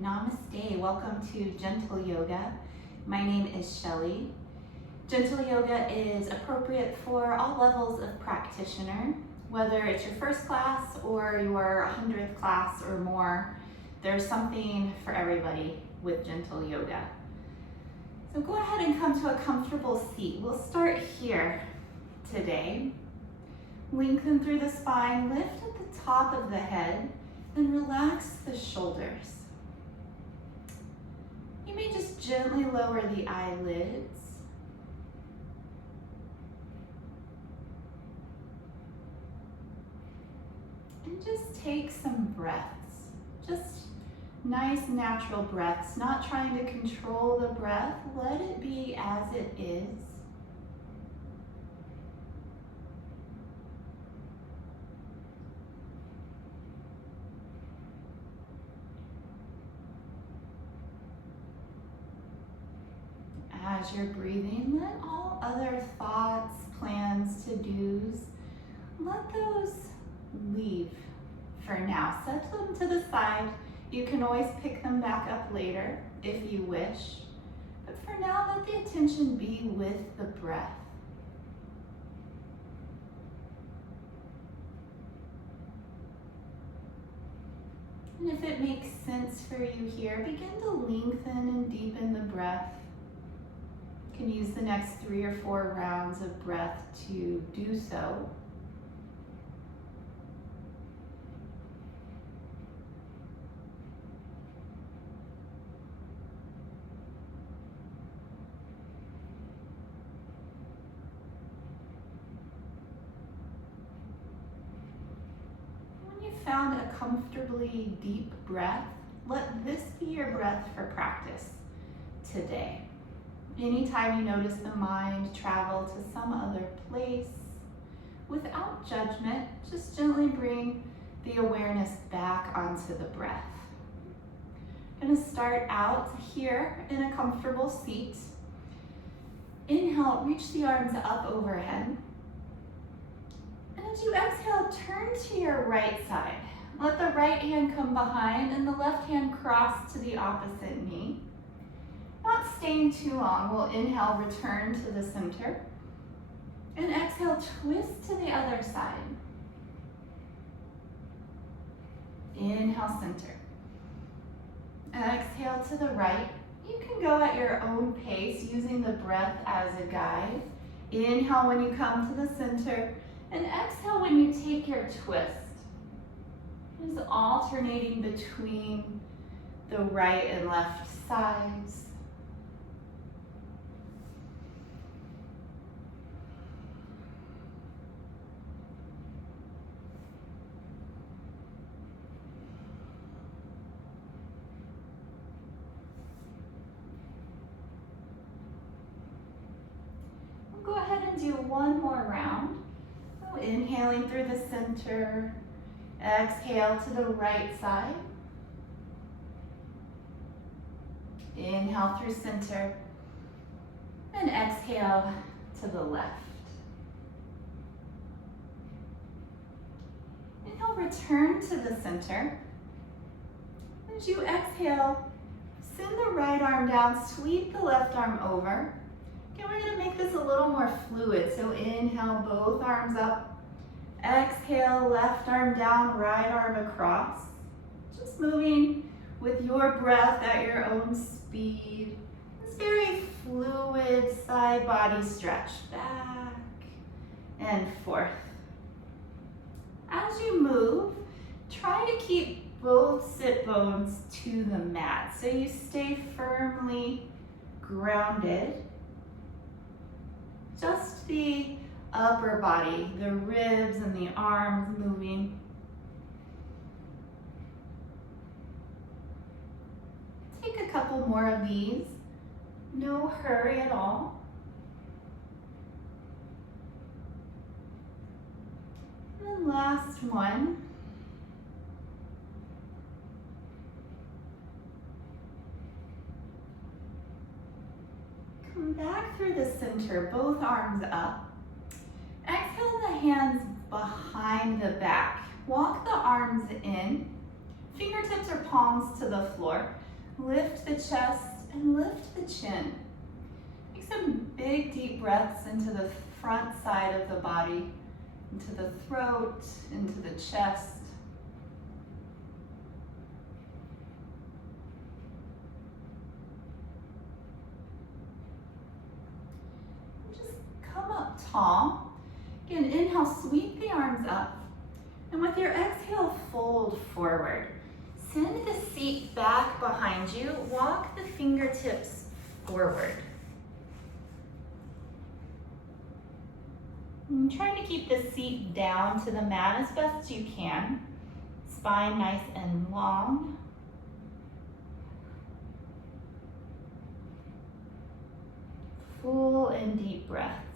Namaste. Welcome to Gentle Yoga. My name is Shelley. Gentle Yoga is appropriate for all levels of practitioner, whether it's your first class or your 100th class or more. There's something for everybody with Gentle Yoga. So go ahead and come to a comfortable seat. We'll start here today. Lengthen through the spine, lift at the top of the head, and relax the shoulders. You may just gently lower the eyelids. And just take some breaths. Just nice natural breaths, not trying to control the breath. Let it be as it is. As you're breathing, let all other thoughts, plans, to-dos, let those leave for now. Set them to the side. You can always pick them back up later if you wish. But for now, let the attention be with the breath. And if it makes sense for you here, begin to lengthen and deepen the breath. You can use the next 3 or 4 rounds of breath to do so. When you've found a comfortably deep breath, let this be your breath for practice today. Anytime you notice the mind travel to some other place, without judgment, just gently bring the awareness back onto the breath. I'm going to start out here in a comfortable seat. Inhale, reach the arms up overhead. And as you exhale, turn to your right side. Let the right hand come behind and the left hand cross to the opposite knee. Not staying too long, we'll inhale, return to the center. And exhale, twist to the other side. Inhale, center. Exhale to the right. You can go at your own pace using the breath as a guide. Inhale when you come to the center, and exhale when you take your twist. Just alternating between the right and left sides. Go ahead and do one more round. So inhaling through the center, exhale to the right side. Inhale through center, and exhale to the left. Inhale, return to the center. As you exhale, send the right arm down, sweep the left arm over. Okay, we're going to make this a little more fluid. So inhale, both arms up. Exhale, left arm down, right arm across. Just moving with your breath at your own speed. This very fluid side body stretch. Back and forth. As you move, try to keep both sit bones to the mat so you stay firmly grounded. Just the upper body, the ribs and the arms moving. Take a couple more of these. No hurry at all. And last one. Come back through the center, both arms up. Exhale the hands behind the back. Walk the arms in, fingertips or palms to the floor. lift the chest and lift the chin. Take some big deep breaths into the front side of the body, into the throat, into the chest. Just come up tall. Again, inhale, sweep the arms up. And with your exhale, fold forward. Send the seat back behind you. Walk the fingertips forward. And try to keep the seat down to the mat as best you can. Spine nice and long. Full and deep breaths.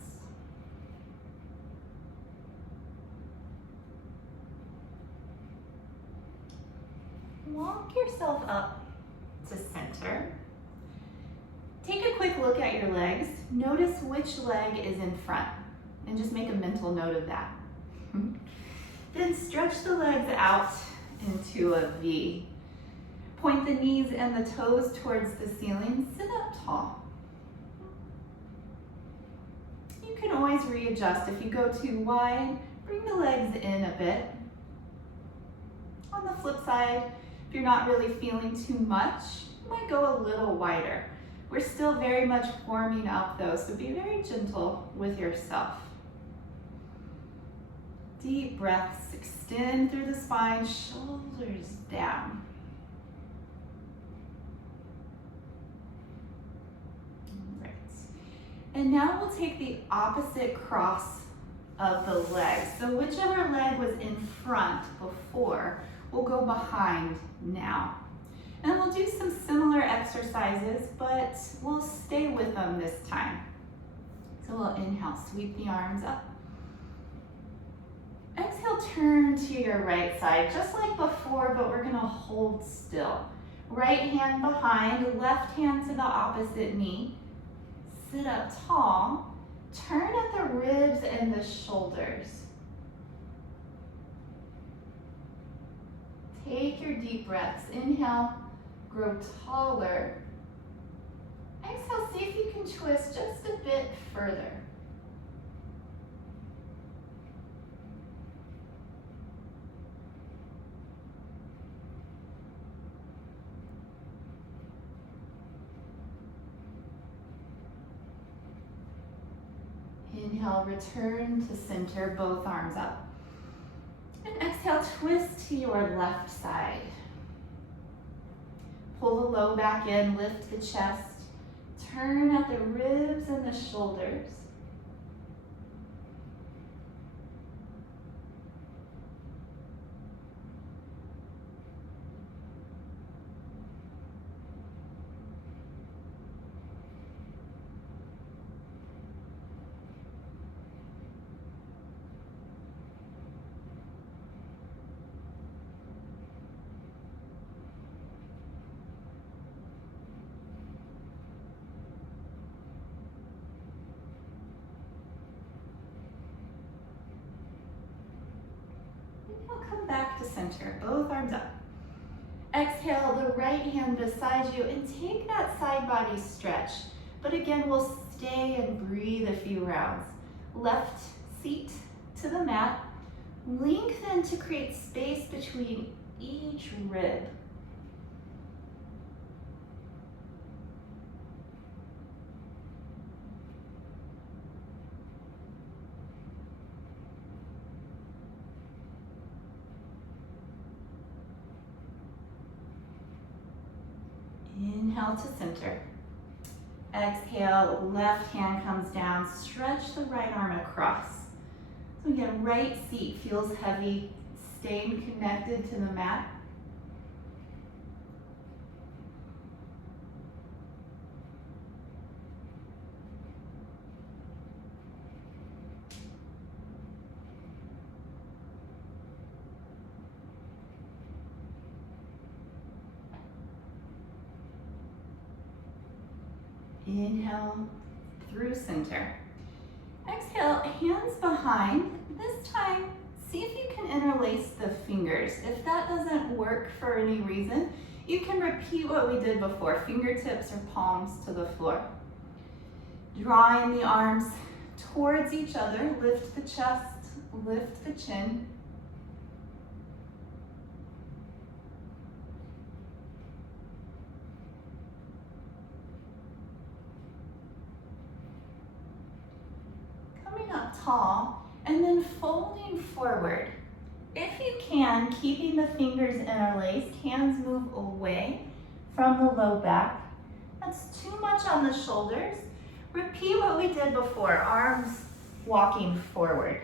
Walk yourself up to center. Take a quick look at your legs. Notice which leg is in front and just make a mental note of that. Then stretch the legs out into a V. Point the knees and the toes towards the ceiling. Sit up tall. You can always readjust. If you go too wide, bring the legs in a bit. On the flip side, if you're not really feeling too much, you might go a little wider. We're still very much warming up though, so be very gentle with yourself. Deep breaths, extend through the spine, shoulders down. Right. And now we'll take the opposite cross of the legs. So whichever leg was in front before, we'll go behind now. And we'll do some similar exercises, but we'll stay with them this time. So we'll inhale, sweep the arms up. Exhale, turn to your right side, just like before, but we're gonna hold still. Right hand behind, left hand to the opposite knee. Sit up tall. Turn at the ribs and the shoulders. Take your deep breaths. Inhale, grow taller. Exhale, see if you can twist just a bit further. Inhale, return to center, both arms up. And exhale, twist to your left side. Pull the low back in, lift the chest. Turn at the ribs and the shoulders. Come back to center, both arms up. Exhale, the right hand beside you, and take that side body stretch. But again, we'll stay and breathe a few rounds. Left seat to the mat. Lengthen to create space between each rib. Inhale to center. Exhale, left hand comes down. Stretch the right arm across. So again, right seat feels heavy, staying connected to the mat. Inhale through center. Exhale, hands behind. This time, see if you can interlace the fingers. If that doesn't work for any reason, You can repeat what we did before, fingertips or palms to the floor. Drawing the arms towards each other, lift the chest, lift the chin. Coming up tall and then folding forward. If you can, keeping the fingers interlaced, hands move away from the low back. That's too much on the shoulders. Repeat what we did before, arms walking forward.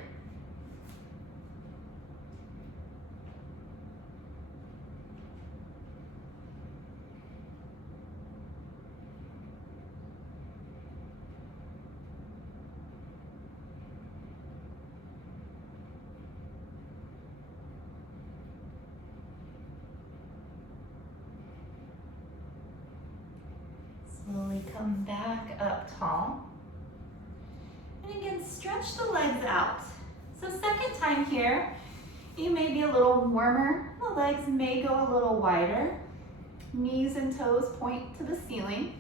Slowly come back up tall. And again, stretch the legs out. So second time here, you may be a little warmer. The legs may go a little wider. Knees and toes point to the ceiling,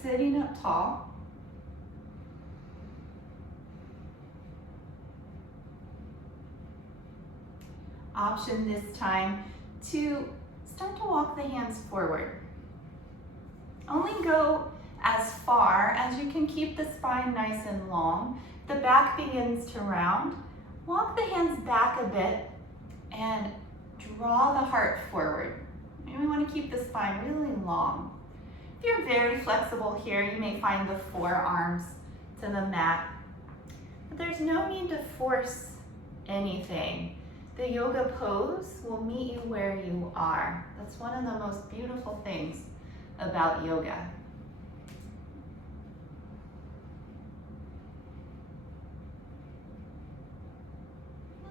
sitting up tall. Option this time to start to walk the hands forward. Only go as far as you can keep the spine nice and long. The back begins to round. Walk the hands back a bit and draw the heart forward. And we want to keep the spine really long. If you're very flexible here, you may find the forearms to the mat. But there's no need to force anything. The yoga pose will meet you where you are. That's one of the most beautiful things about yoga.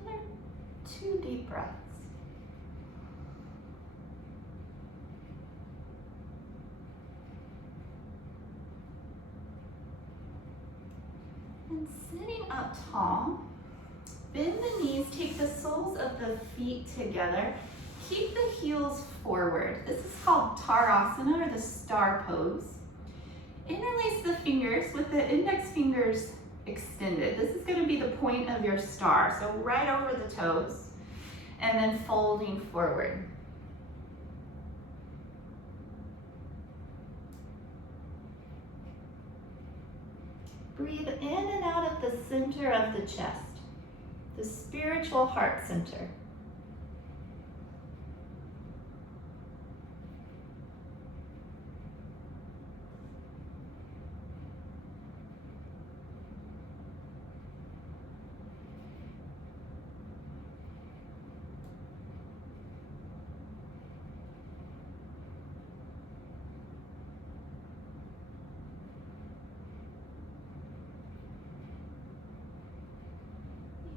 Another 2 deep breaths. And sitting up tall, bend the knees, take the soles of the feet together. Keep the heels forward. This is called Tarasana, or the star pose. Interlace the fingers with the index fingers extended. This is going to be the point of your star, so right over the toes, and then folding forward. Breathe in and out of the center of the chest, the spiritual heart center.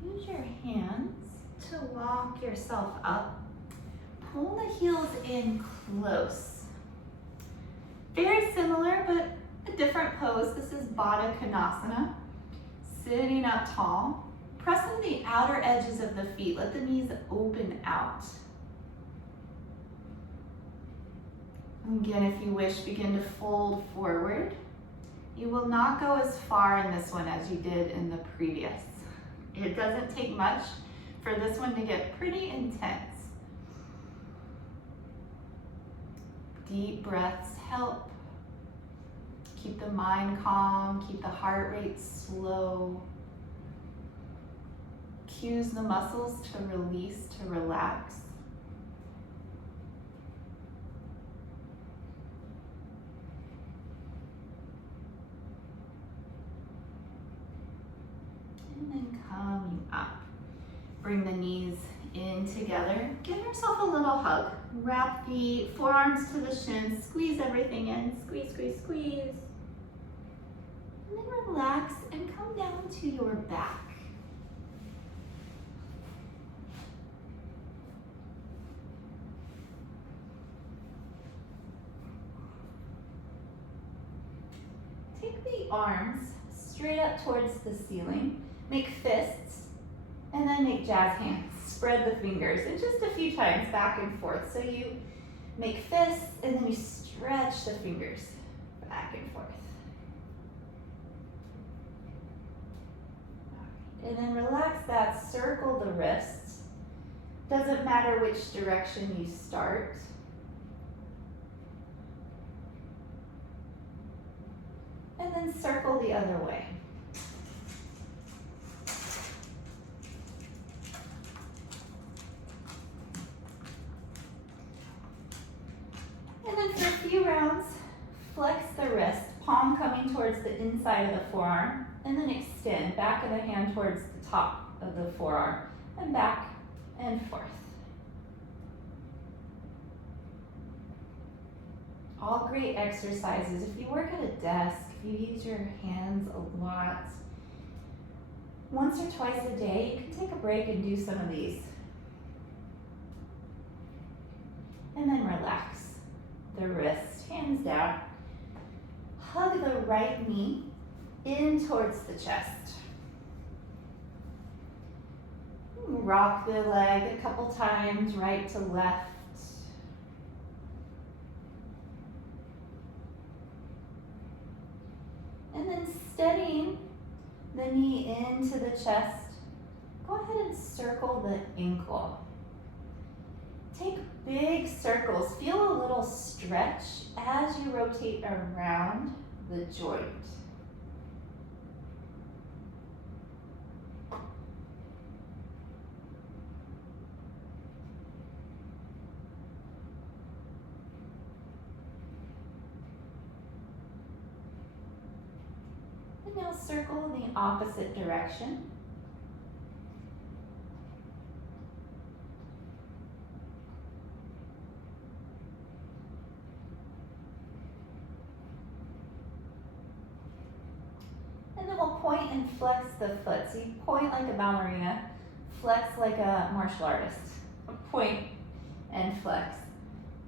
Use your hands to walk yourself up. Pull the heels in close. Very similar, but a different pose. This is Baddha Konasana. Sitting up tall. Pressing the outer edges of the feet. Let the knees open out. Again, if you wish, begin to fold forward. You will not go as far in this one as you did in the previous. It doesn't take much for this one to get pretty intense. Deep breaths help. Keep the mind calm, keep the heart rate slow. Cues the muscles to release, to relax. And then coming up. Bring the knees in together. Give yourself a little hug. Wrap the forearms to the shins. Squeeze everything in. Squeeze, squeeze, squeeze. And then relax and come down to your back. Take the arms straight up towards the ceiling. Make fists, and then make jazz hands. Spread the fingers, and just a few times back and forth. So you Make fists, and then you stretch the fingers back and forth. And then relax that, circle the wrists. Doesn't matter which direction you start. And then circle the other way. And then for a few rounds, flex the wrist, palm coming towards the inside of the forearm, and then extend, back of the hand towards the top of the forearm, and back and forth. All great exercises. If you work at a desk, if you use your hands a lot, once or twice a day, you can take a break and do some of these. And then relax the wrist, hands down. Hug the right knee in towards the chest. Rock the leg a couple times, right to left. And then steadying the knee into the chest, go ahead and circle the ankle. Take big circles. Feel a little stretch as you rotate around the joint. And now circle in the opposite direction. And then we'll point and flex the foot. So you point like a ballerina, flex like a martial artist. Point and flex,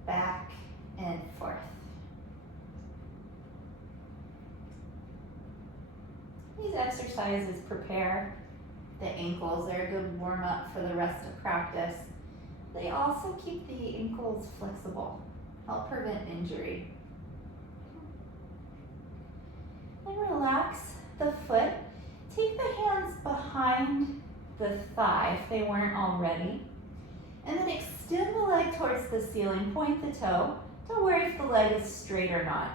back and forth. These exercises prepare the ankles. They're a good warm up for the rest of practice. They also keep the ankles flexible, help prevent injury. And relax the foot. Take the hands behind the thigh if they weren't already. And then extend the leg towards the ceiling, point the toe. Don't worry if the leg is straight or not.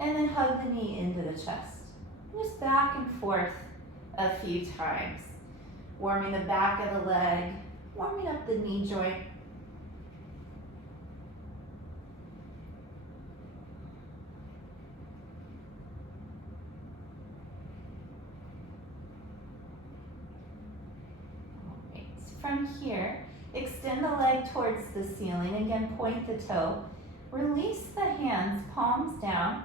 And then hug the knee into the chest. Just back and forth a few times. Warming the back of the leg, warming up the knee joint. From here, extend the leg towards the ceiling. Again, point the toe. Release the hands, palms down.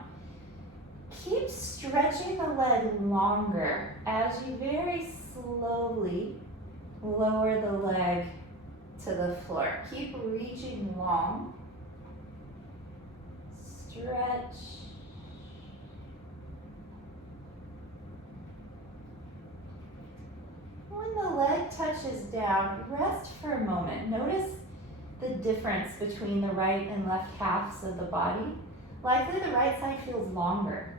Keep stretching the leg longer as you very slowly lower the leg to the floor. Keep reaching long. Stretch. When the leg touches down, rest for a moment. Notice the difference between the right and left halves of the body. Likely the right side feels longer.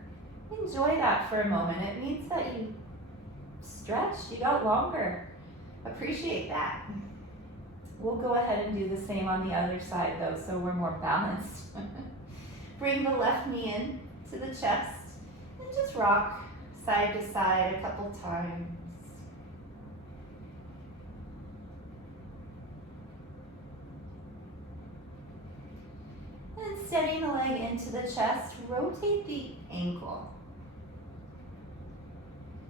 Enjoy that for a moment. It means that you stretched, you got longer. Appreciate that. We'll go ahead and do the same on the other side though, so we're more balanced. Bring the left knee in to the chest and just rock side to side a couple times. And steadying the leg into the chest, rotate the ankle.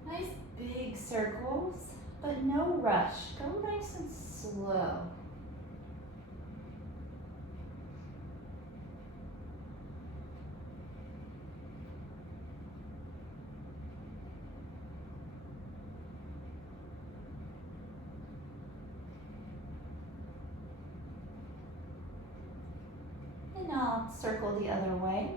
Nice big circles, but no rush. Go nice and slow. And I'll circle the other way.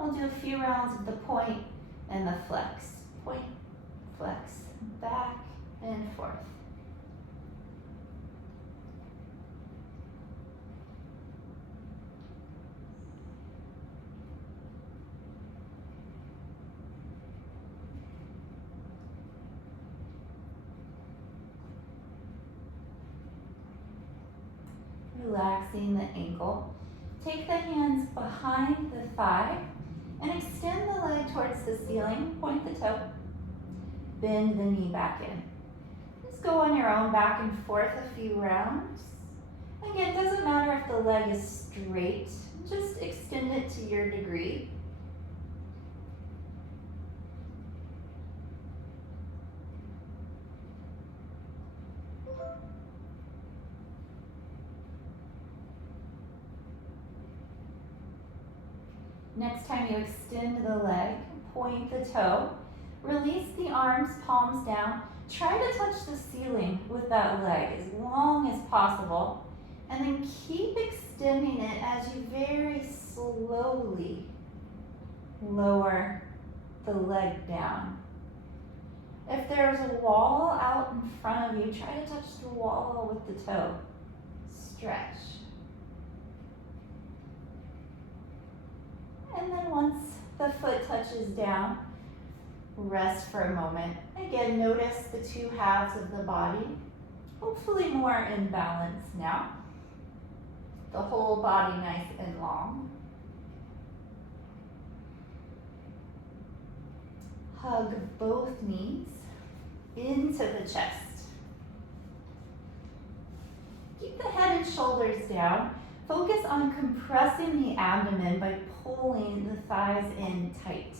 We'll do a few rounds of the point and the flex. Point, flex, back and forth. Relaxing the ankle. Take the hands behind the thigh and extend the leg towards the ceiling. Point the toe. Bend the knee back in. Just go on your own back and forth a few rounds. Again, it doesn't matter if the leg is straight. Just extend it to your degree. Next time you extend the leg, point the toe, release the arms, palms down. Try to touch the ceiling with that leg as long as possible, and then keep extending it as you very slowly lower the leg down. If there's a wall out in front of you, try to touch the wall with the toe. Stretch. And then once the foot touches down, rest for a moment. Again, notice the two halves of the body, hopefully more in balance now. The whole body nice and long. Hug both knees into the chest. Keep the head and shoulders down. Focus on compressing the abdomen by pulling the thighs in tight.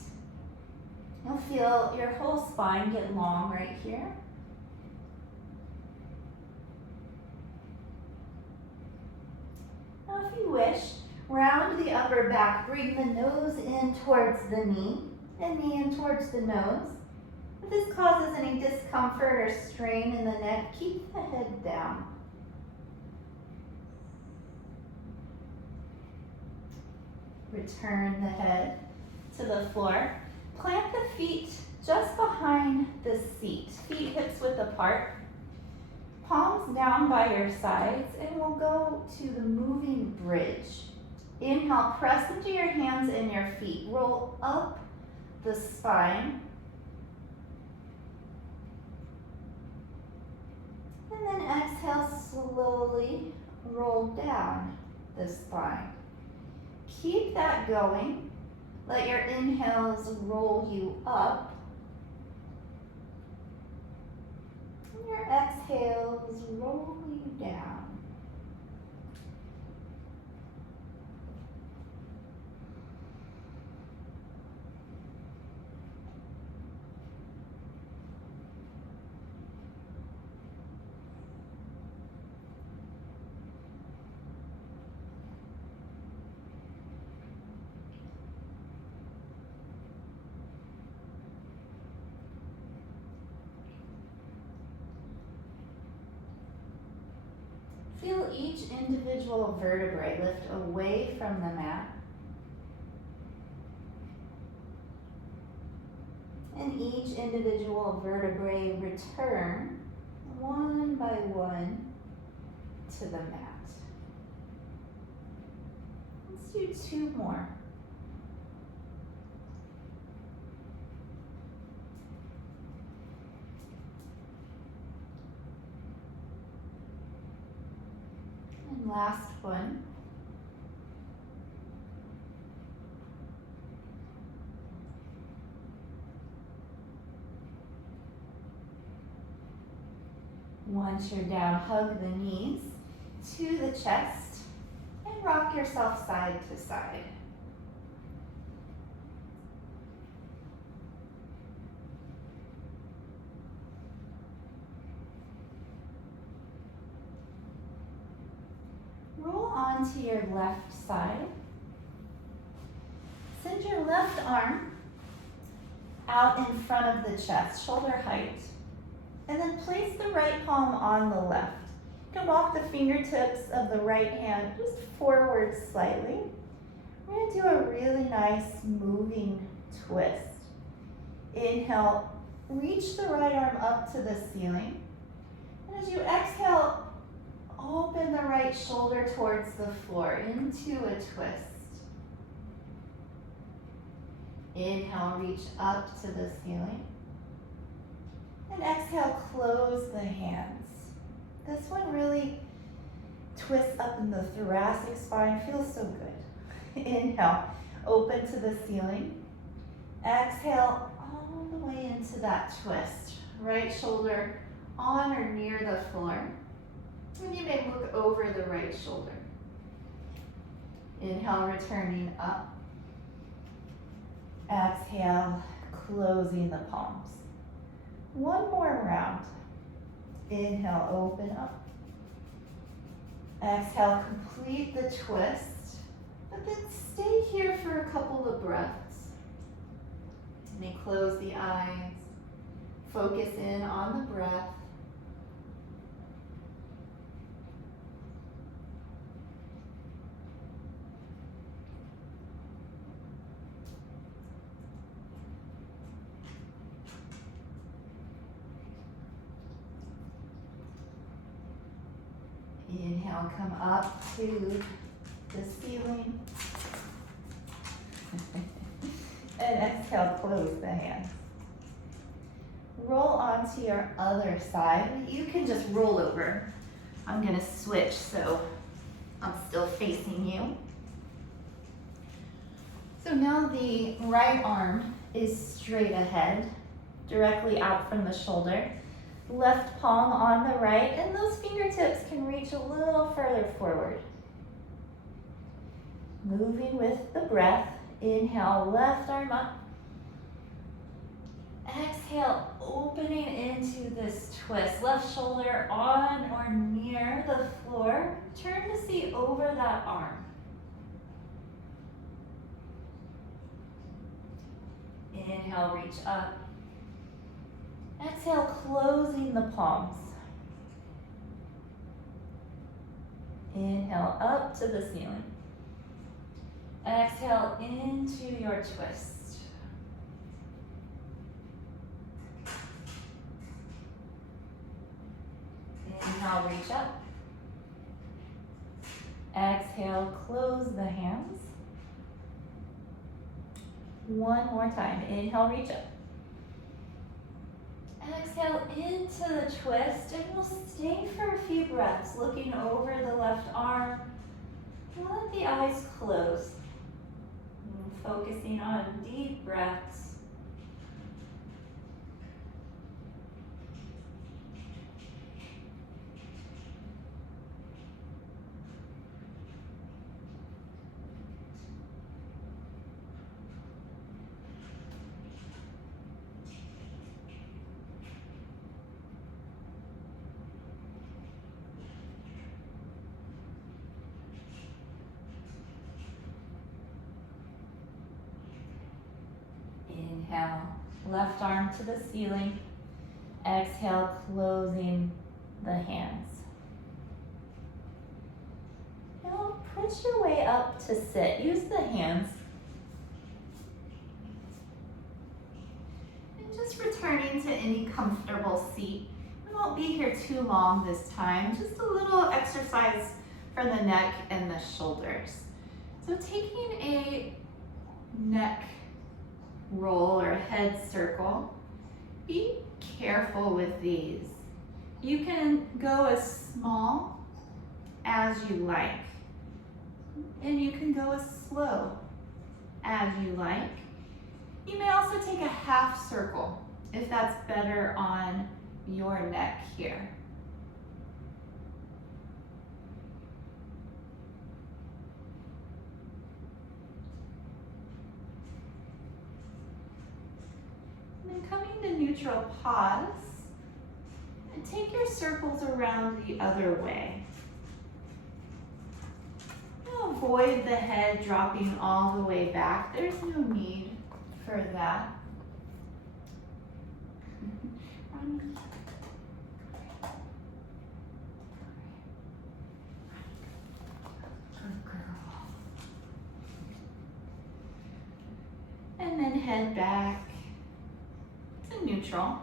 You'll feel your whole spine get long right here. Now, if you wish, round the upper back. Bring the nose in towards the knee and knee in towards the nose. If this causes any discomfort or strain in the neck, keep the head down. Return the head to the floor. Plant the feet just behind the seat. Feet hips width apart. Palms down by your sides, and we'll go to the moving bridge. Inhale, press into your hands and your feet. Roll up the spine. And then exhale, slowly roll down the spine. Keep that going. Let your inhales roll you up. And your exhales roll you down. Feel each individual vertebrae lift away from the mat. And each individual vertebrae return one by one to the mat. Let's do two more. And last one. Once you're down, hug the knees to the chest and rock yourself side to side. Roll onto your left side. Send your left arm out in front of the chest, shoulder height. And then place the right palm on the left. You can walk the fingertips of the right hand just forward slightly. We're going to do a really nice moving twist. Inhale, reach the right arm up to the ceiling. And as you exhale, open the right shoulder towards the floor into a twist. Inhale, reach up to the ceiling. And exhale, close the hands. This one really twists up in the thoracic spine, feels so good. Inhale, open to the ceiling. Exhale, all the way into that twist. Right shoulder on or near the floor. And you may look over the right shoulder. Inhale, returning up. Exhale, closing the palms. One more round. Inhale, open up. Exhale, complete the twist, but then stay here for a couple of breaths. You may close the eyes, focus in on the breath. Inhale, come up to the ceiling. And exhale, close the hands. Roll onto your other side. You can just roll over. I'm gonna switch so I'm still facing you. So now the right arm is straight ahead, directly out from the shoulder. Left palm on the right, and those fingertips can reach a little further forward. Moving with the breath. Inhale, left arm up. Exhale, opening into this twist. Left shoulder on or near the floor. Turn to see over that arm. Inhale, reach up. Exhale, closing the palms. Inhale, up to the ceiling. Exhale, into your twist. Inhale, reach up. Exhale, close the hands. One more time. Inhale, reach up. Exhale into the twist, and we'll stay for a few breaths, looking over the left arm. Let the eyes close. And focusing on deep breaths. Inhale, left arm to the ceiling. Exhale, closing the hands. Now push your way up to sit. Use the hands. And just returning to any comfortable seat. We won't be here too long this time. Just a little exercise for the neck and the shoulders. So taking a neck roll or head circle, be careful with these. You can go as small as you like, and you can go as slow as you like. You may also take a half circle if that's better on your neck here. And coming to neutral, pause, and take your circles around the other way. Now avoid the head dropping all the way back. There's no need for that. Good girl. head back to neutral.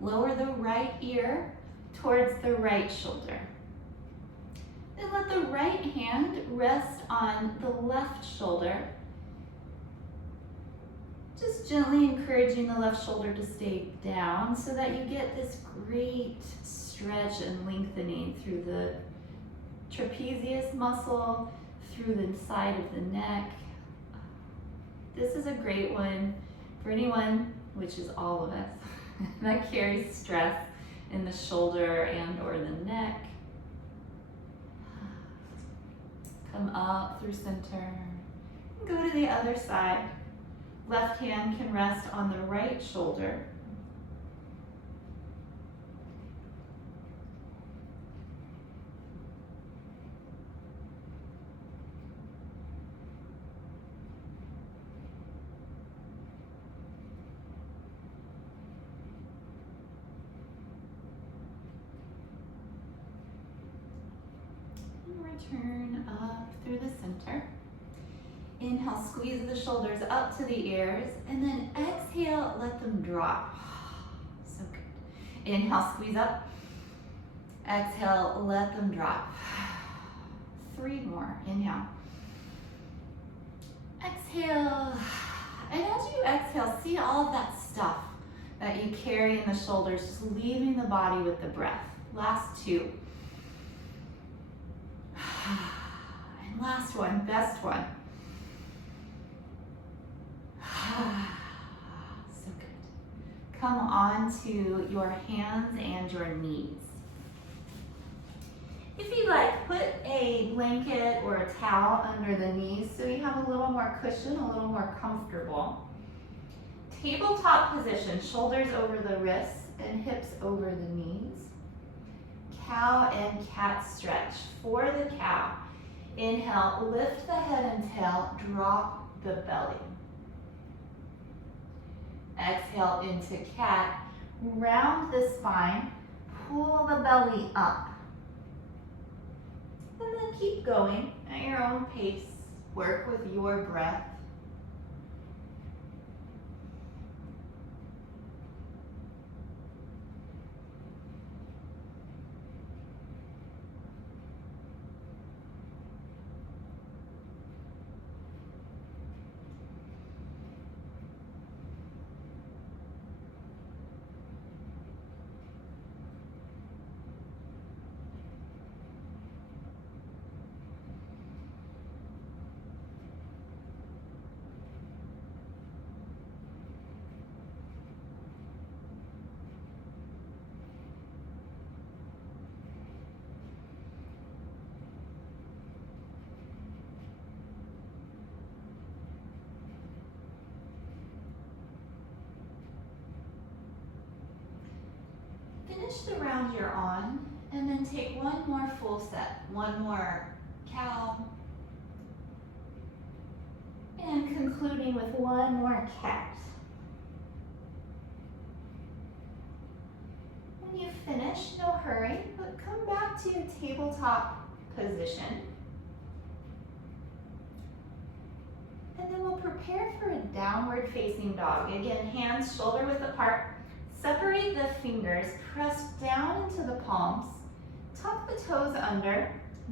Lower the right ear towards the right shoulder. Then let the right hand rest on the left shoulder. Just gently encouraging the left shoulder to stay down so that you get this great stretch and lengthening through the trapezius muscle, through the side of the neck. This is a great one for anyone, which is all of us, that carries stress in the shoulder and or the neck. Come up through center. Go to the other side. Left hand can rest on the right shoulder. And return up through the center. Inhale, squeeze the shoulders up to the ears, and then exhale, let them drop. So good. Inhale, squeeze up. Exhale, let them drop. 3 more. Inhale. Exhale. And as you exhale, see all of that stuff that you carry in the shoulders, just leaving the body with the breath. Last 2. And last one, best one. So good. Come onto your hands and your knees. If you like, put a blanket or a towel under the knees so you have a little more cushion, a little more comfortable. Tabletop position, shoulders over the wrists and hips over the knees. Cow and cat stretch. For the cow, inhale, lift the head and tail, drop the belly. Exhale into cat, round the spine, pull the belly up. And then keep going at your own pace. Work with your breath. Finish the round you're on, and then take one more full set, one more cow, and concluding with one more cat. When you finish, no hurry, but come back to your tabletop position. And then we'll prepare for a downward facing dog. Again, hands shoulder width apart. Separate the fingers, press down into the palms, tuck the toes under,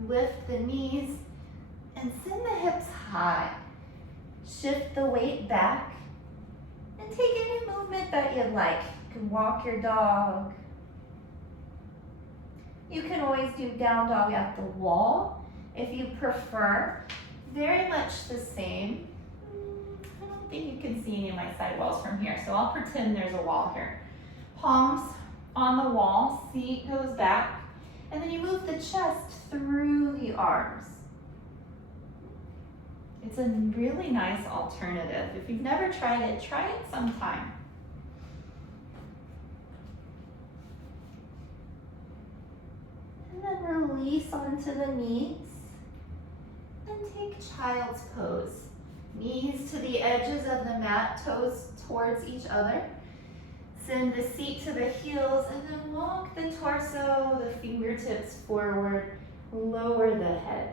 lift the knees, and send the hips high. Shift the weight back, and take any movement that you'd like. You can walk your dog. You can always do down dog at the wall if you prefer. Very much the same. I don't think you can see any of my side walls from here, so I'll pretend there's a wall here. Palms on the wall, seat goes back, and then you move the chest through the arms. It's a really nice alternative. If you've never tried it, try it sometime. And then release onto the knees, and take child's pose. Knees to the edges of the mat, toes towards each other. Send the seat to the heels, and then walk the torso, the fingertips forward, lower the head.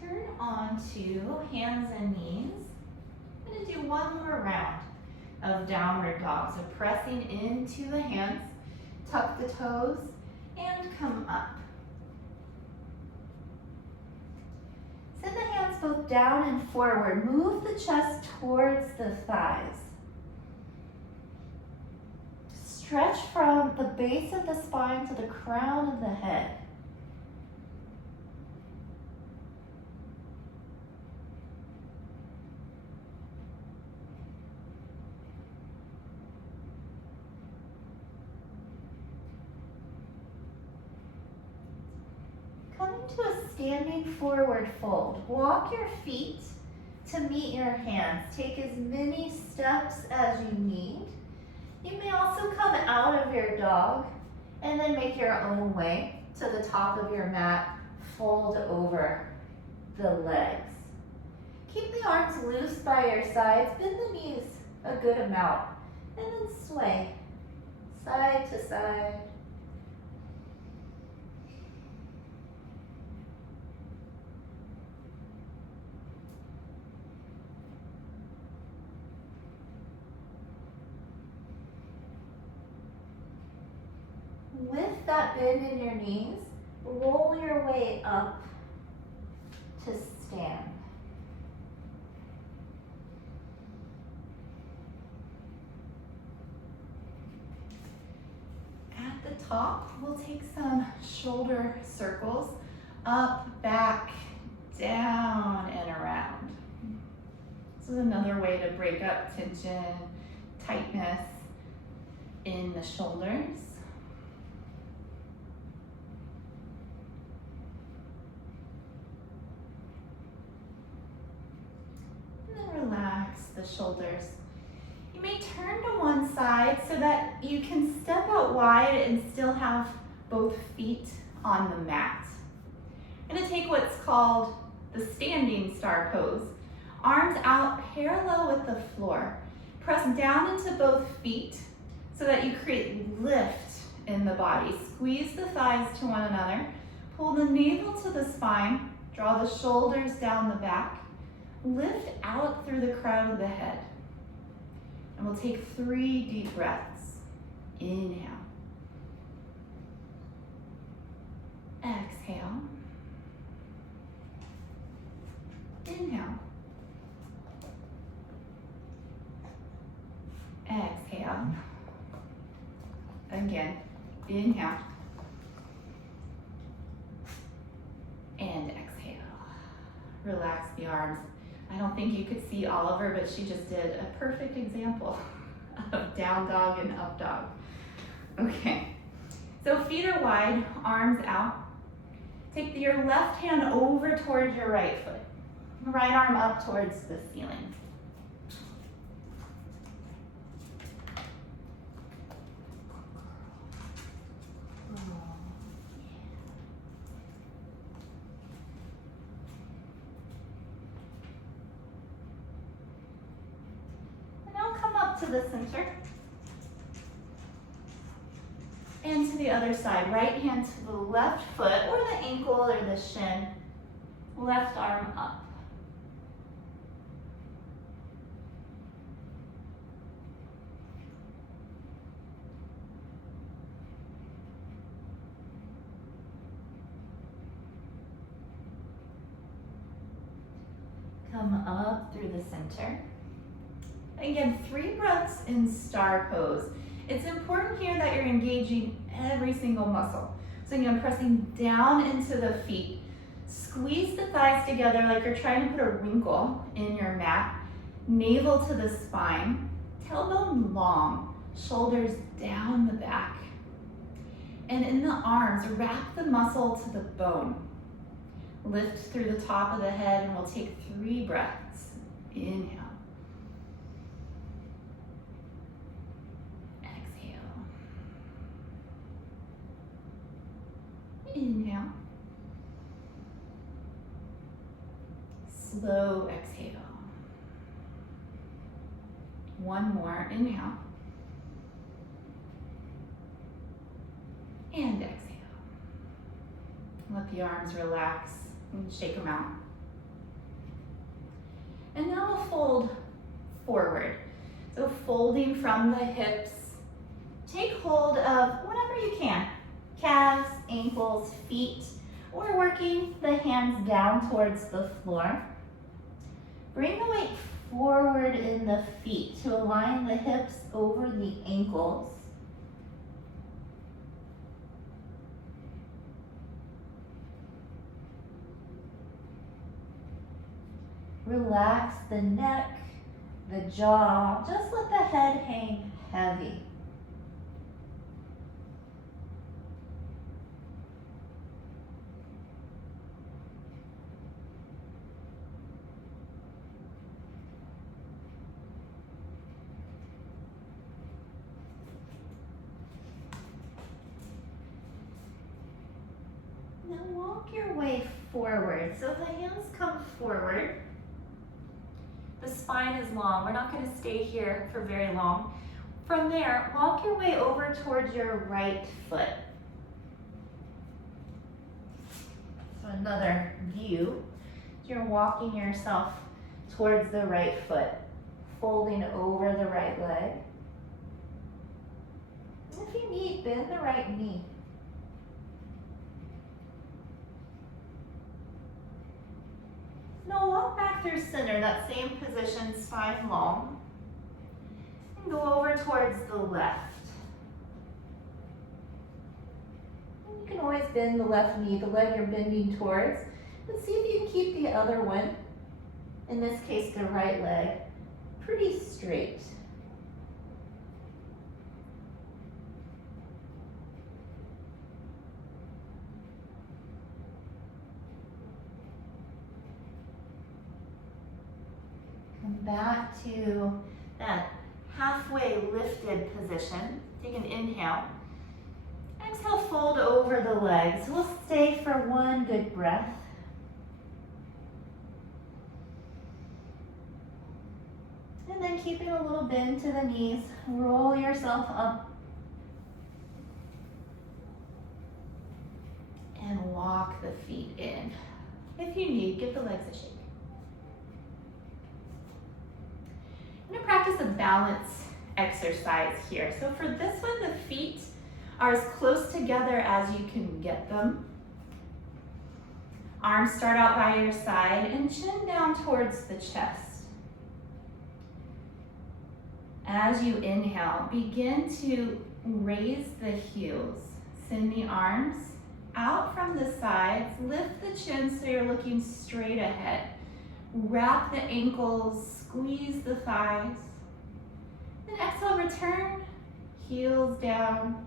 turn onto hands and knees. I'm going to do one more round of downward dog. So pressing into the hands, tuck the toes, and come up. Send the hands both down and forward. Move the chest towards the thighs. Stretch from the base of the spine to the crown of the head. Coming to a standing forward fold. Walk your feet to meet your hands. Take as many steps as you need. You may also come out of your dog and then make your own way to the top of your mat. Fold over the legs. Keep the arms loose by your sides. Bend the knees a good amount. And then sway side to side. With that bend in your knees, roll your way up to stand. At the top, we'll take some shoulder circles, up, back, down, and around. This is another way to break up tension, tightness in the shoulders. Relax the shoulders. You may turn to one side so that you can step out wide and still have both feet on the mat. I'm going to take what's called the standing star pose. Arms out parallel with the floor. Press down into both feet so that you create lift in the body. Squeeze the thighs to one another. Pull the navel to the spine. Draw the shoulders down the back. Lift out through the crown of the head. And we'll take 3 deep breaths. Inhale. Exhale. Inhale. Exhale. Again. Inhale. And exhale. Relax the arms. I don't think you could see Oliver, but she just did a perfect example of down dog and up dog. Okay, so feet are wide, arms out. Take your left hand over towards your right foot. Right arm up towards the ceiling. To the center and to the other side. Right hand to the left foot or the ankle or the shin. Left arm up. Come up through the center. Again, 3 breaths in star pose. It's important here that you're engaging every single muscle. So again, pressing down into the feet. Squeeze the thighs together like you're trying to put a wrinkle in your mat. Navel to the spine. Tailbone long. Shoulders down the back. And in the arms, wrap the muscle to the bone. Lift through the top of the head and we'll take 3 breaths. Inhale. Inhale. Slow exhale. One more. Inhale. And exhale. Let the arms relax and shake them out. And now we'll fold forward. So folding from the hips, take hold of whatever you can, calves, ankles, feet, or working the hands down towards the floor. Bring the weight forward in the feet to align the hips over the ankles. Relax the neck, the jaw, just let the head hang heavy. Now walk your way forward. So the hands come forward. The spine is long. We're not going to stay here for very long. From there, walk your way over towards your right foot. So another view. You're walking yourself towards the right foot, folding over the right leg. If you need, bend the right knee. Now walk back through center, that same position, spine long. And go over towards the left. And you can always bend the left knee, the leg you're bending towards. But see if you can keep the other one, in this case the right leg, pretty straight. Back to that halfway lifted position. Take an inhale. Exhale, fold over the legs. We'll stay for one good breath. And then keeping a little bend to the knees, roll yourself up. And walk the feet in. If you need, give the legs a shake. I'm going to practice a balance exercise here. So for this one, the feet are as close together as you can get them. Arms start out by your side and chin down towards the chest. As you inhale, begin to raise the heels. Send the arms out from the sides. Lift the chin so you're looking straight ahead. Wrap the ankles. Squeeze the thighs. And exhale, return. Heels down.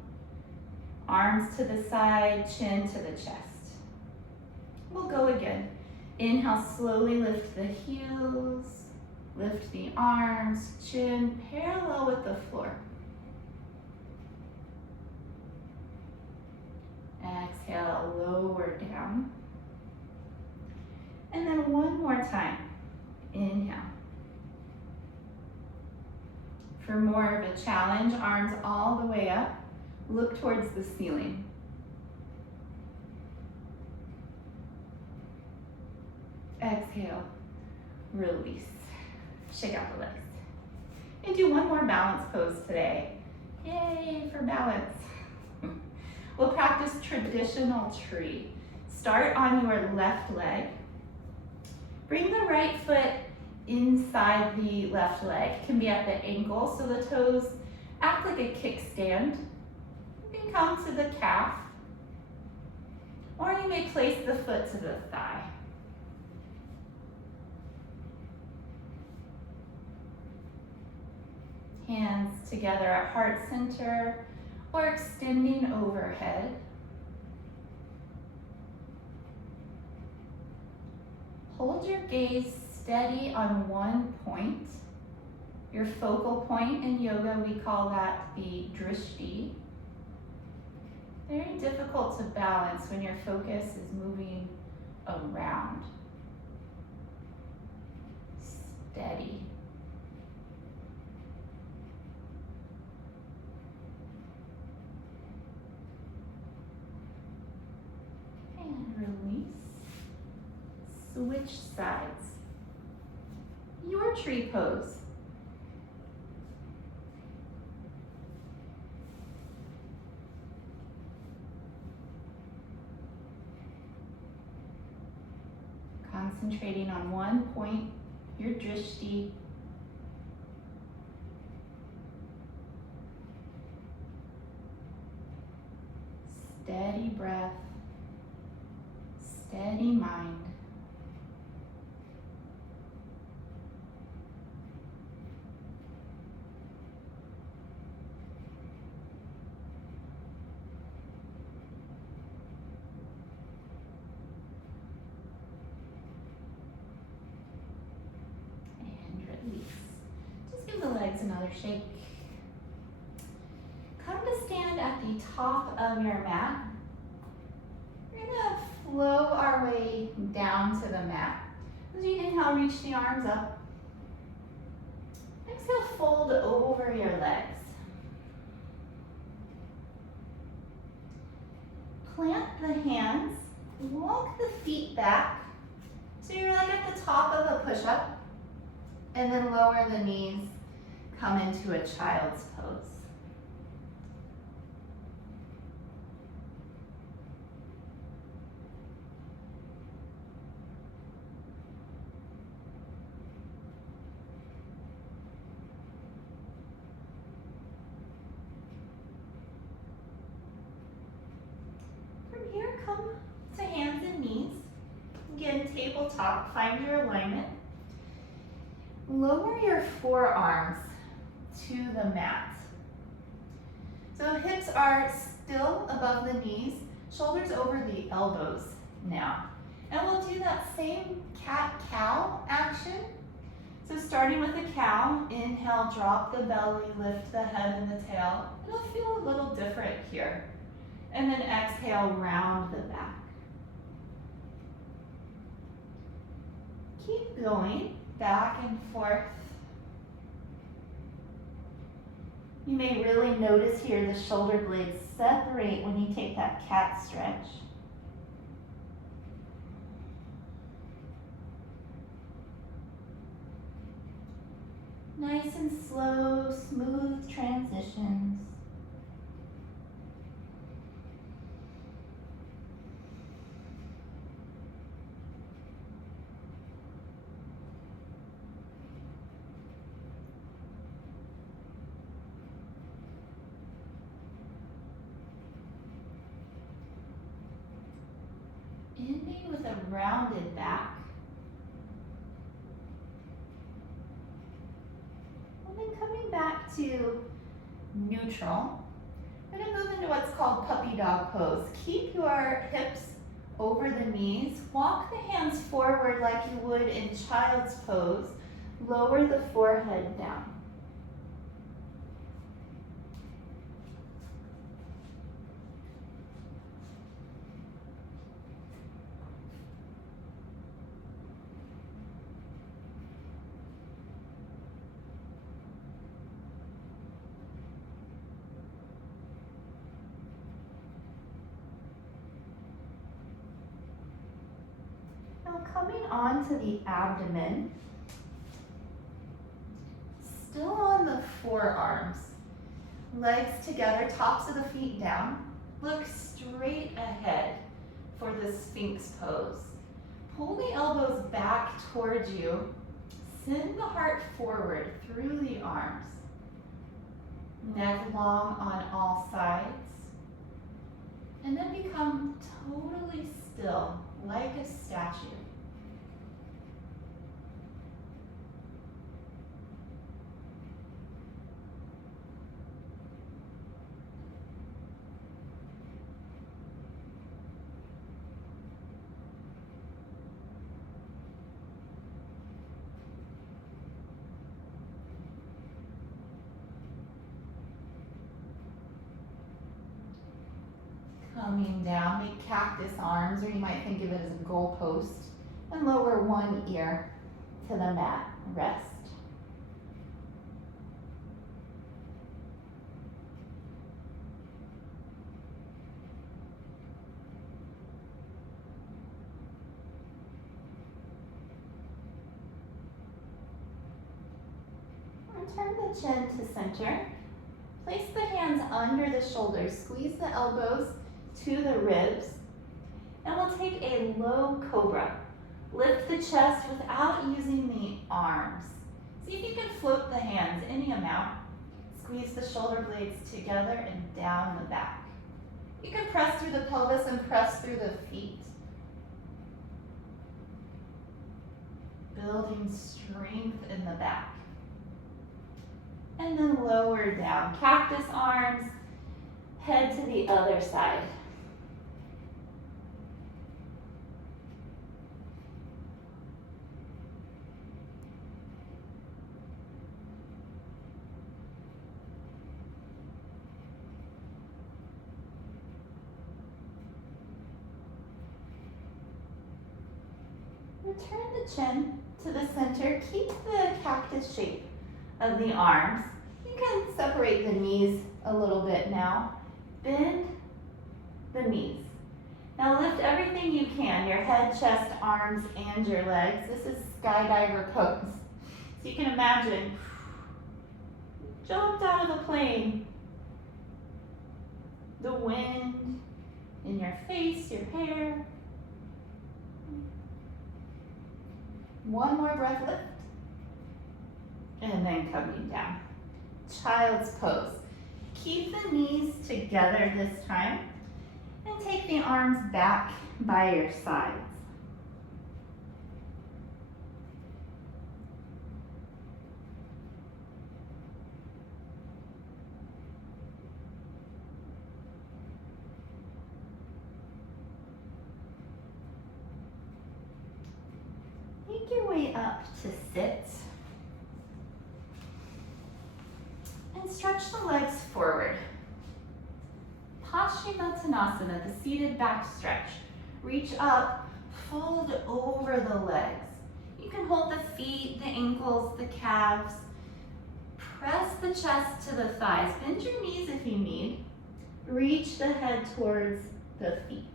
Arms to the side, chin to the chest. We'll go again. Inhale, slowly lift the heels. Lift the arms, chin parallel with the floor. Exhale, lower down. And then one more time. Inhale. For more of a challenge, arms all the way up. Look towards the ceiling. Exhale, release. Shake out the legs. And do one more balance pose today. Yay for balance. We'll practice traditional tree. Start on your left leg. Bring the right foot inside the left leg. It can be at the ankle, so the toes act like a kickstand. You can come to the calf, or you may place the foot to the thigh. Hands together at heart center or extending overhead. Hold your gaze steady on one point. Your focal point in yoga, we call that the drishti. Very difficult to balance when your focus is moving around. Steady. And release. Switch sides. or tree pose. Concentrating on one point, your drishti. Steady breath, steady mind. And release. Just give the legs another shake. Come to stand at the top of your mat. We're gonna flow our way down to the mat. As you inhale, reach the arms up. Exhale, fold over your legs. Plant the hands, walk the feet back. So you're like at the top of a push-up, and then lower the knees, come into a child's pose. From here, come to hands and knees. Again, tabletop, find your alignment. Lower your forearms to the mat. So hips are still above the knees, shoulders over the elbows now. And we'll do that same cat-cow action. So starting with a cow, inhale, drop the belly, lift the head and the tail. It'll feel a little different here. And then exhale, round the back. Keep going, back and forth. You may really notice here the shoulder blades separate when you take that cat stretch. Nice and slow, smooth transitions. Ending with a rounded back. And then coming back to neutral. We're going to move into what's called puppy dog pose. Keep your hips over the knees. Walk the hands forward like you would in child's pose. Lower the forehead down. Now coming onto the abdomen, still on the forearms, legs together, tops of the feet down. Look straight ahead for the Sphinx pose. Pull the elbows back towards you. Send the heart forward through the arms. Neck long on all sides. And then become totally still, like a statue. Coming down, make cactus arms, or you might think of it as a goalpost, and lower one ear to the mat. Rest. turn the chin to center. Place the hands under the shoulders. Squeeze the elbows to the ribs. And we'll take a low cobra. Lift the chest without using the arms. See if you can float the hands any amount. Squeeze the shoulder blades together and down the back. You can press through the pelvis and press through the feet. Building strength in the back. And then lower down. Cactus arms, head to the other side. Return the chin to the center. Keep the cactus shape of the arms. You can separate the knees a little bit now. Bend the knees. Now lift everything you can, your head, chest, arms, and your legs. This is skydiver pose. So you can imagine, jumped out of the plane. The wind in your face, your hair. One more breath, lift. And then coming down. Child's pose. Keep the knees together this time. And take the arms back by your sides. Make your way up to sit. And stretch the legs forward. Paschimottanasana, the seated back stretch. Reach up, fold over the legs. You can hold the feet, the ankles, the calves. Press the chest to the thighs. Bend your knees if you need. Reach the head towards the feet.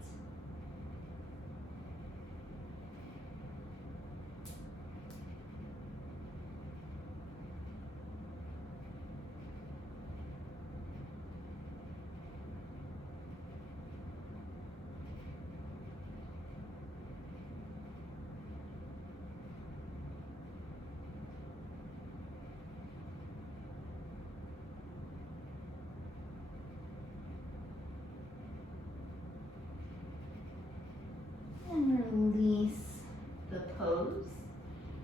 Release the pose.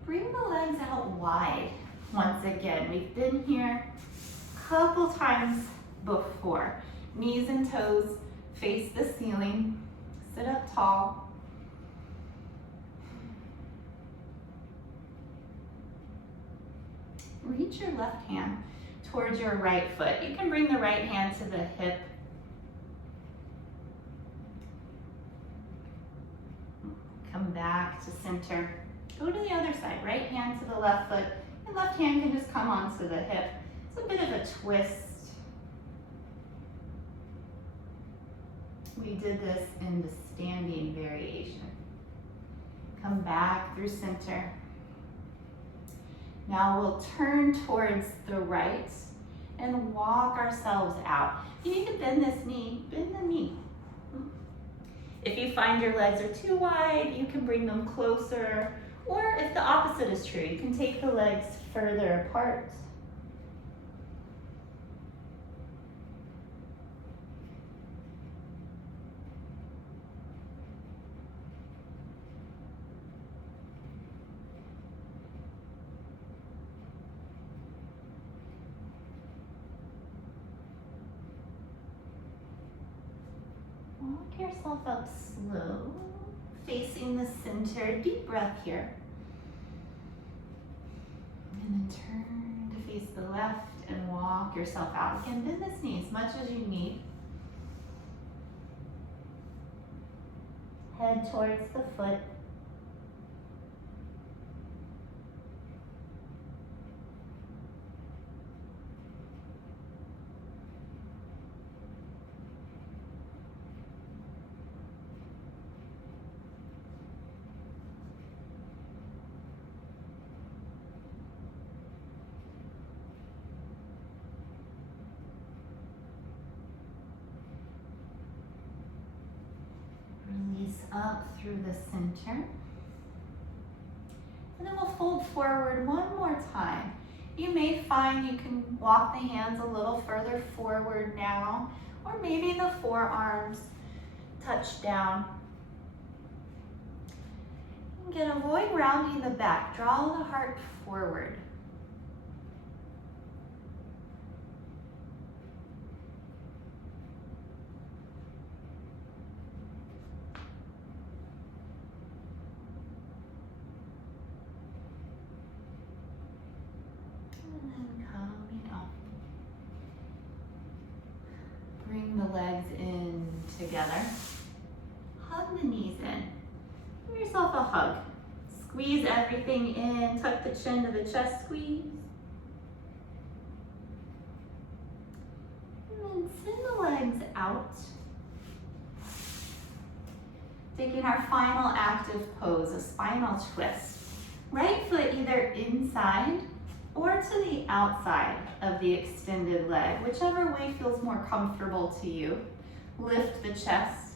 Bring the legs out wide once again. We've been here a couple times before. Knees and toes face the ceiling. Sit up tall. Reach your left hand towards your right foot. You can bring the right hand to the hip. Come back to center. Go to the other side. Right hand to the left foot. And left hand can just come onto the hip. It's a bit of a twist. We did this in the standing variation. Come back through center. Now we'll turn towards the right and walk ourselves out. You need to bend this knee. Bend the knee. If you find your legs are too wide, you can bring them closer. Or if the opposite is true, you can take the legs further apart. Walk yourself up slow, facing the center. Deep breath here. And then turn to face the left and walk yourself out. Again, bend this knee as much as you need. Head towards the foot. up through the center. And then we'll fold forward one more time. You may find you can walk the hands a little further forward now, or maybe the forearms touch down. Again, avoid rounding the back. Draw the heart forward. Bring the legs in together. Hug the knees in. Give yourself a hug. Squeeze everything in. Tuck the chin to the chest, squeeze. And then send the legs out. Taking our final active pose, a spinal twist. Right foot either inside or to the outside of the extended leg, whichever way feels more comfortable to you. Lift the chest,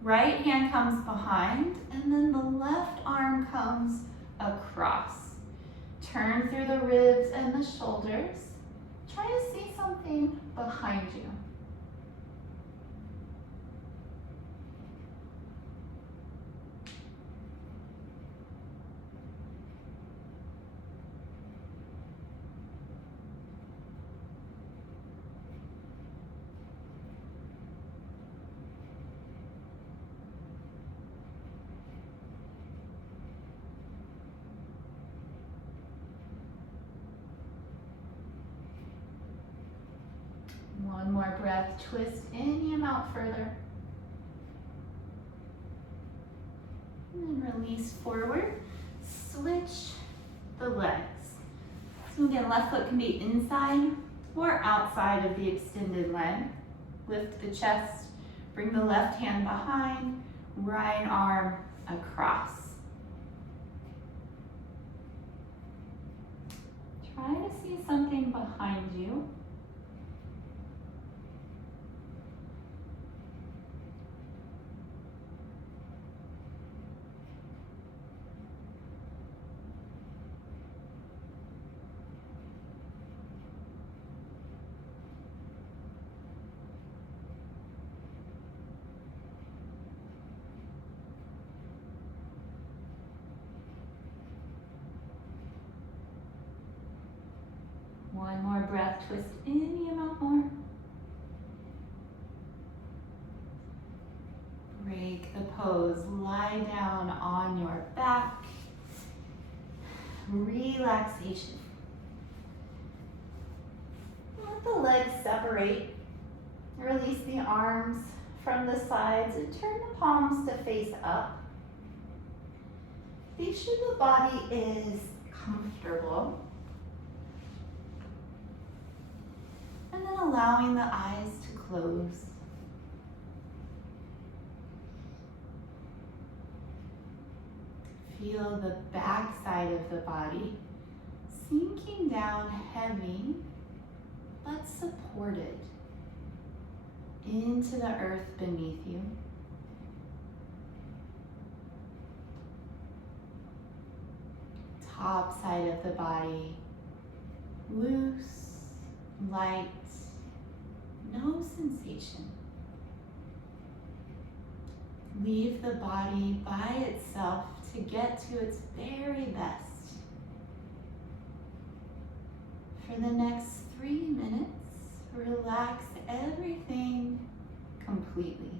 right hand comes behind, and then the left arm comes across. Turn through the ribs and the shoulders. Try to see something behind you. One more breath, twist in, yam out further. And then release forward, switch the legs. So again, left foot can be inside or outside of the extended leg. Lift the chest, bring the left hand behind, right arm across. Try to see something behind you. One more breath, twist in, yam out more. Break the pose, lie down on your back. Relaxation. Let the legs separate. Release the arms from the sides and turn the palms to face up. Make sure the body is comfortable. And then allowing the eyes to close. Feel the back side of the body sinking down heavy, but supported into the earth beneath you. Top side of the body, loose, light, no sensation. Leave the body by itself to get to its very best. For the next 3 minutes, relax everything completely.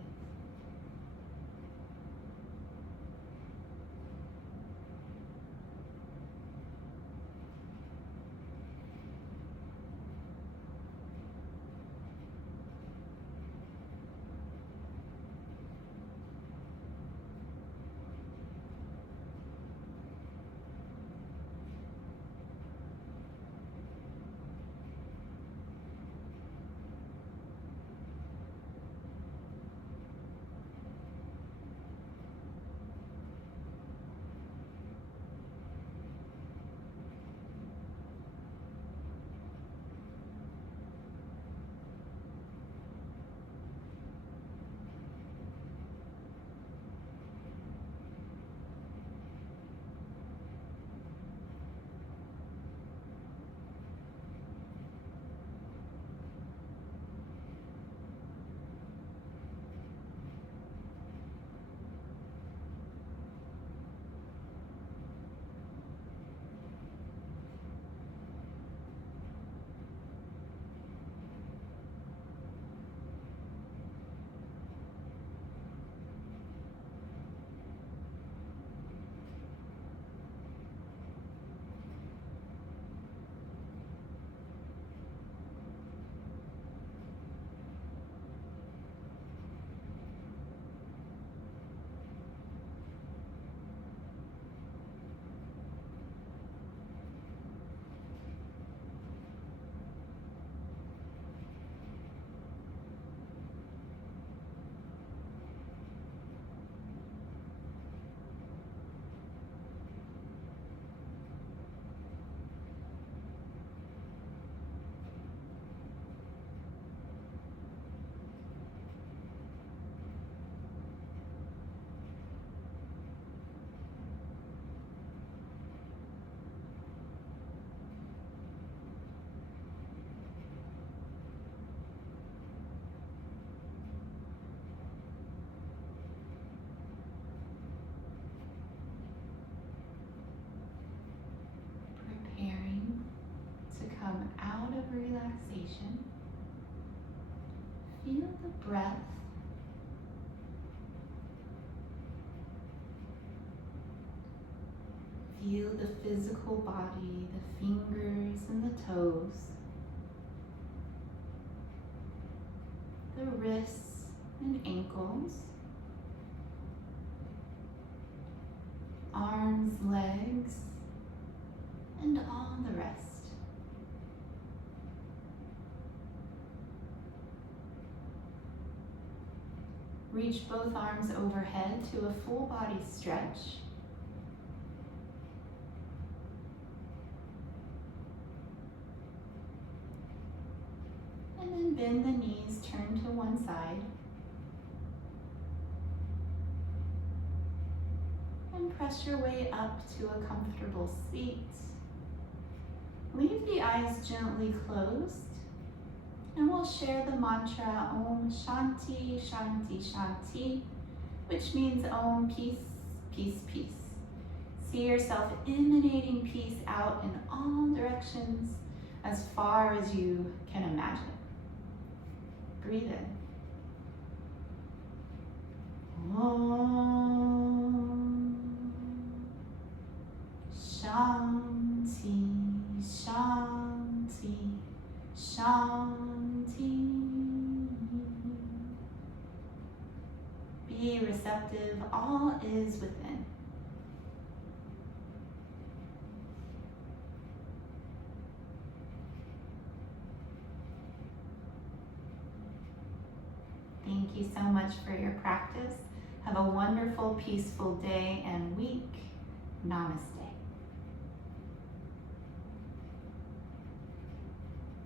sensation. Feel the breath. Feel the physical body, the fingers and the toes, the wrists and ankles, arms, legs, and all the rest. Reach both arms overhead to a full body stretch. And then bend the knees, turn to one side. And press your way up to a comfortable seat. Leave the eyes gently closed. And we'll share the mantra Om Shanti Shanti Shanti, which means Om peace, peace, peace. See yourself emanating peace out in all directions as far as you can imagine. Breathe in. Om Shanti Shanti Shanti. Be receptive, all is within. Thank you so much for your practice. Have a wonderful, peaceful day and week. Namaste.